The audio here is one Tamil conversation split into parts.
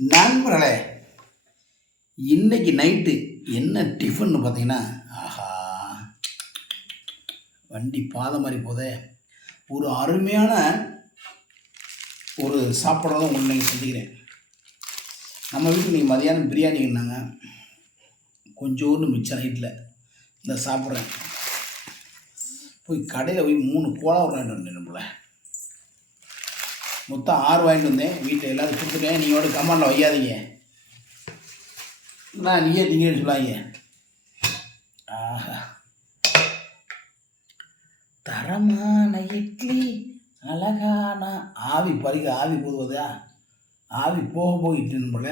நண்பர்களே, இன்னைக்கு நைட்டு என்ன டிஃபன்னு பார்த்தீங்கன்னா, ஆஹா! வண்டி பாதை மாதிரி போதே. ஒரு அருமையான ஒரு சாப்பாடு தான் உங்களுக்கு சந்திக்கிறேன். நம்ம வீட்டில் இன்றைக்கி மதியானம் பிரியாணின்னாங்க. கொஞ்சோண்டு மிச்சம் நைட்டில் இந்த சாப்பிட்றேன். போய் கடையில் போய் 3 கோலா வாங்கிட்டு வந்தேன். நம்மள மொத்தம் 6 வாங்கிட்டு வந்தேன். வீட்டில் எல்லோரும் கொடுத்துட்டேன். நீங்கள் வந்து கமாண்டில் வையாதீங்க, நான் நீயே திங்கன்னு சொல்லாங்க. ஆஹா, தரமான இட்லி, அழகான ஆவி பறிக்க ஆவி போதுவதா, ஆவி போக போயிட்டு நம்மள.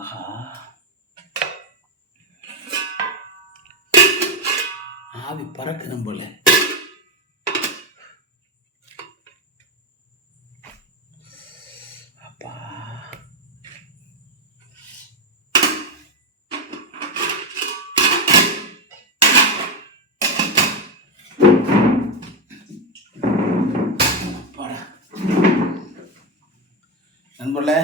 ஆஹா, ஆவி பறக்கு நம்மள. அப்பா, நண்பர்களே,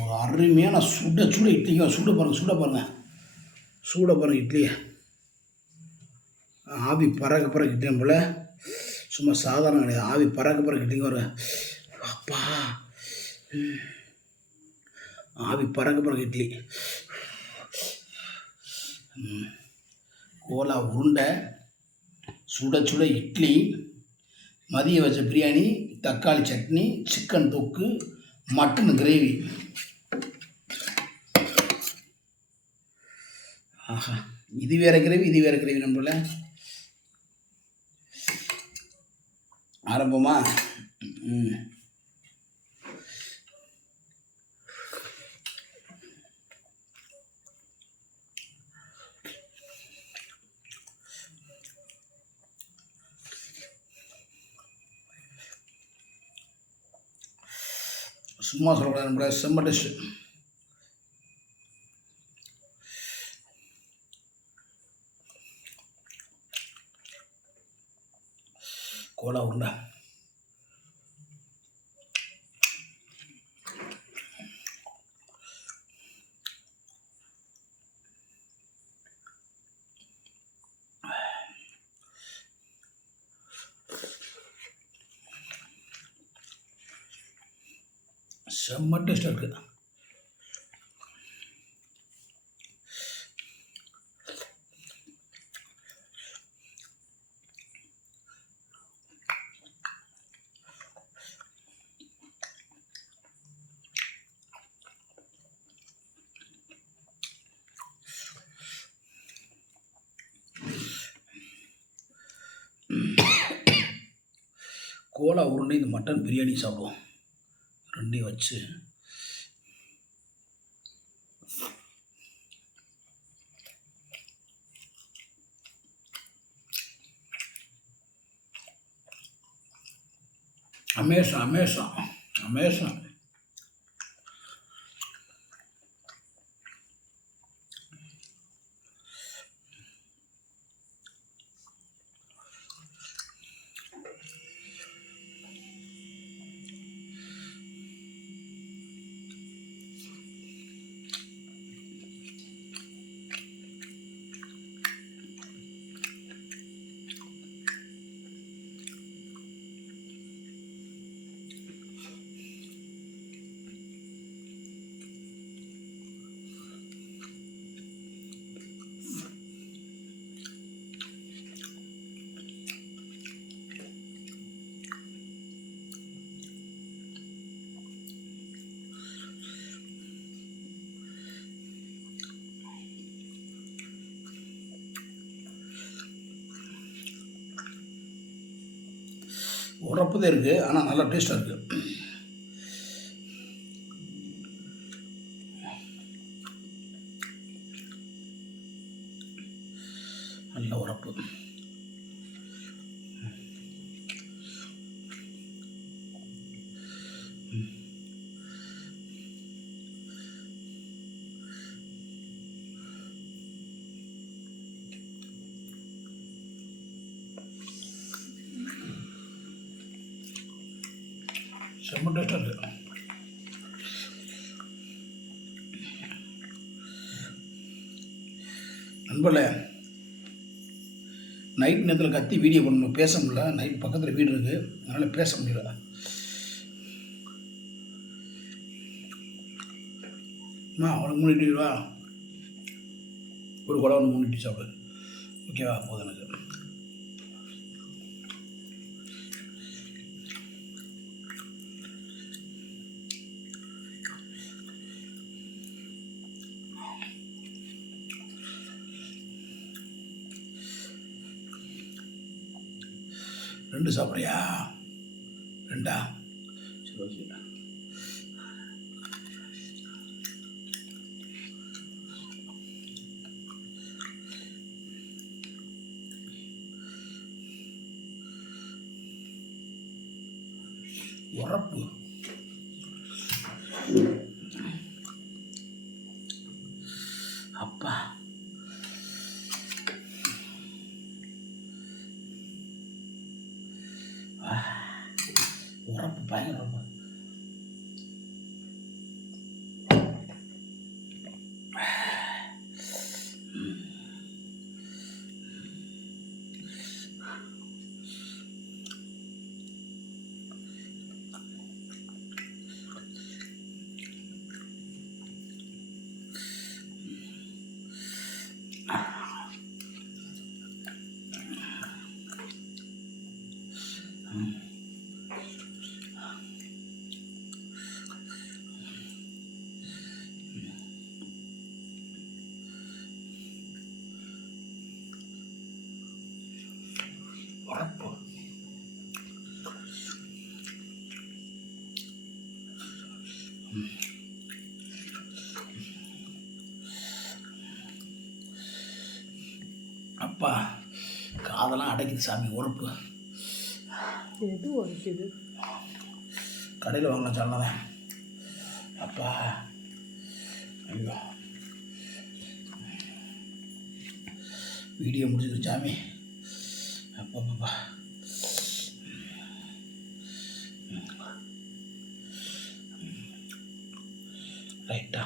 ஒரு அருமையான சுட இட்லிங்க. சூட பாருங்கள் இட்லியை. ஆவி பறக்க இட்லி போல், சும்மா சாதாரண கிடையாது. ஆவி பறக்க இட்லிங்க ஒரு அப்பா, ஆவி பறக்க இட்லி. கோலா உருண்டை, சுட இட்லி, மதியம் வச்ச பிரியாணி, தக்காளி சட்னி, சிக்கன் தொக்கு, மட்டன் கிரேவி. ஆஹா, இது வேற கிரேவி நம்மள. ஆரம்பமா? சும்மா சொல்லக்கூடாது நம்மள, செம்ம டெஸ்ட். கோலா உருண்டை செம்ம டேஸ்டாக இருக்குது. கோலா உருண்டை இந்த மட்டன் பிரியாணி சாப்பிடுவோம், ரெண்டையும் வச்சு. அமேசம். உரப்பு தான் இருக்குது, ஆனால் நல்லா டேஸ்ட்டாக இருக்குது. நல்ல உரப்பு. செம்ம டேஸ்ட்டாக இருக்குது. நண்பர்களே, நைட் நேரத்தில் கத்தி வீடியோ பண்ணணும், பேச முடியல. நைட் பக்கத்தில் வீடு இருக்குது, அதனால் பேச முடியல. அவனுக்கு முன்னிட்டு வா, ஒரு குடம் ஒன்று முன்னிட்டு சாப்பிடு. ஓகேவா? போதும் எனக்கு. ரெண்டு சாப்பிட்றியா? ரெண்டா? சரி, ஓகே. உரப்பு அப்பா, உரப்பு பயங்கர உரப்பு. உரப்பு அப்பா, காதெல்லாம் அடைக்குது சாமி. உரப்பு எது உரைக்குது? கடையில் வாங்கலாம் சொன்னதான். அப்பா, ஐயோ, வீடியோ முடிச்சுது சாமி. அப்பா, ரைட்டா?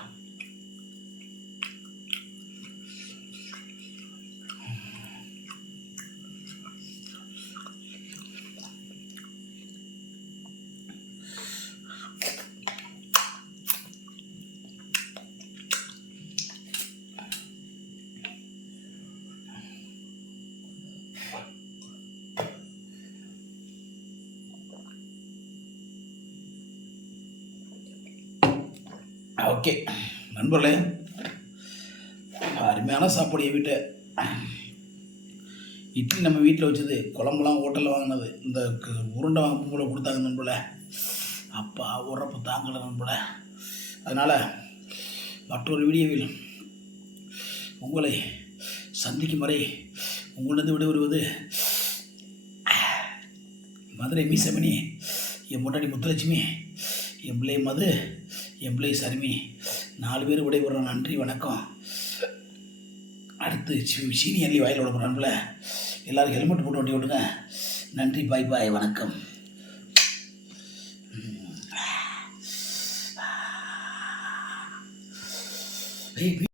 ஓகே நண்பர்களே, அருமையான சாப்பாடு. என் வீட்டை இட்லி நம்ம வீட்டில் வச்சது, குழம்புலாம் ஹோட்டலில் வாங்கினது, இந்த உருண்டை வாங்க போல கொடுத்தாங்க நண்பர்களே. அப்பா, உரப்பு தாங்கலை நண்பர்களே. அதனால் மற்றொரு வீடியோவில் உங்களை சந்திக்கும் வரை உங்களிடம் விடைபெறுவது மதுரை மீசமணி, என் முன்னாடி முத்துலட்சுமி, என் பிள்ளை மது, என் பிள்ளை சர்மி, 4 பேர் விடைபெறுறோம். நன்றி, வணக்கம். அடுத்து சீனி அள்ளி வாயில் விட போகிறான்ல, எல்லோரும் ஹெல்மெட் போட்டு வண்டி விடுங்க. நன்றி, பாய் பாய், வணக்கம்.